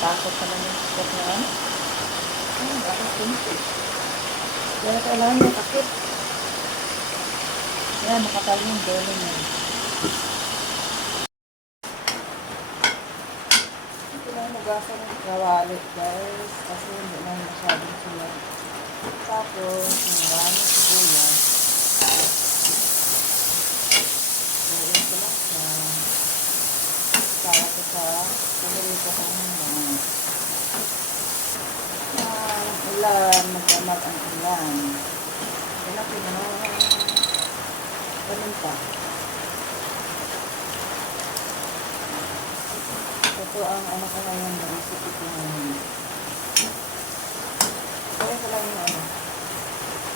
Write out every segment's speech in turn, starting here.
Takot naman yung spot na ano. Ay, bakit kunti. Kaya kailangan niya takip. Yan, nakatali yung dulo niya. Ito lang magasan ng kawali, guys. Kasi hindi na masyadong sulat. Tapos, marami sibuyas. Gawin ko lang sa para ko sa pinili ko kong ulan, magdamag ang ulan. Kaya na pinanong paminta. Ito ang ano ko ngayon, recipe ko ngayon. Kaya ko lang yung ano,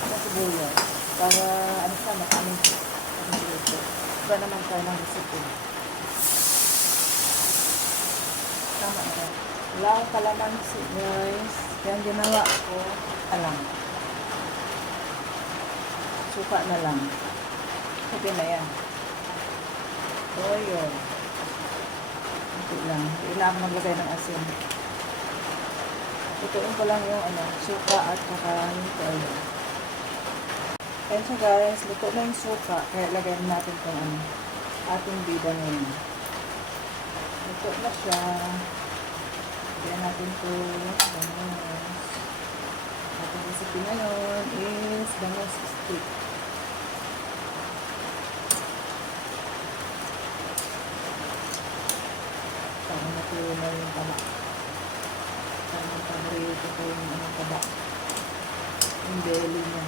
sa sibuyas. Para ano siya, matamin siya. Iba naman tayo ng recipe. Tama na. Wala akong kalamansi, guys. Kaya ang ginawa ko, alam. Suka na lang. Okay na yan. So, yun. Hindi lang. Hindi na ako maglagay ng asin. Ituin ko lang yung ano, suka at saka yung toyo. Kaya siya guys, luto na yung suka. Kaya lagay natin itong ano, ating bida ngayon. Luto na siya. Kaya natin ito. Bangus. Ating recipe ngayon is bangus stick. Parang natuloy na yung taba. Parang paborito ko yung taba. Yung belly niya.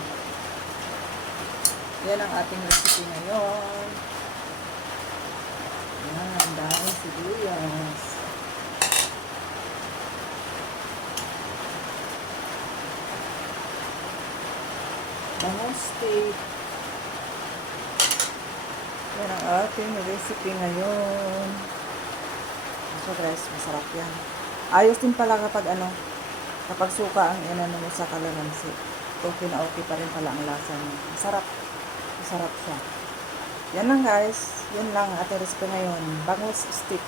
Yan ang ating recipe ngayon. Yan, dahil sibuyas. Bangus steak. Yan ang ating recipe ngayon. So guys, masarap yan. Ayos din pala kapag ano, kapag suka ang inano mo sa kalamansi. Okay na okay pa rin pala ang lasa niya. Masarap. Masarap siya. Yan lang guys. Yan lang ating recipe ngayon. Bangus stick.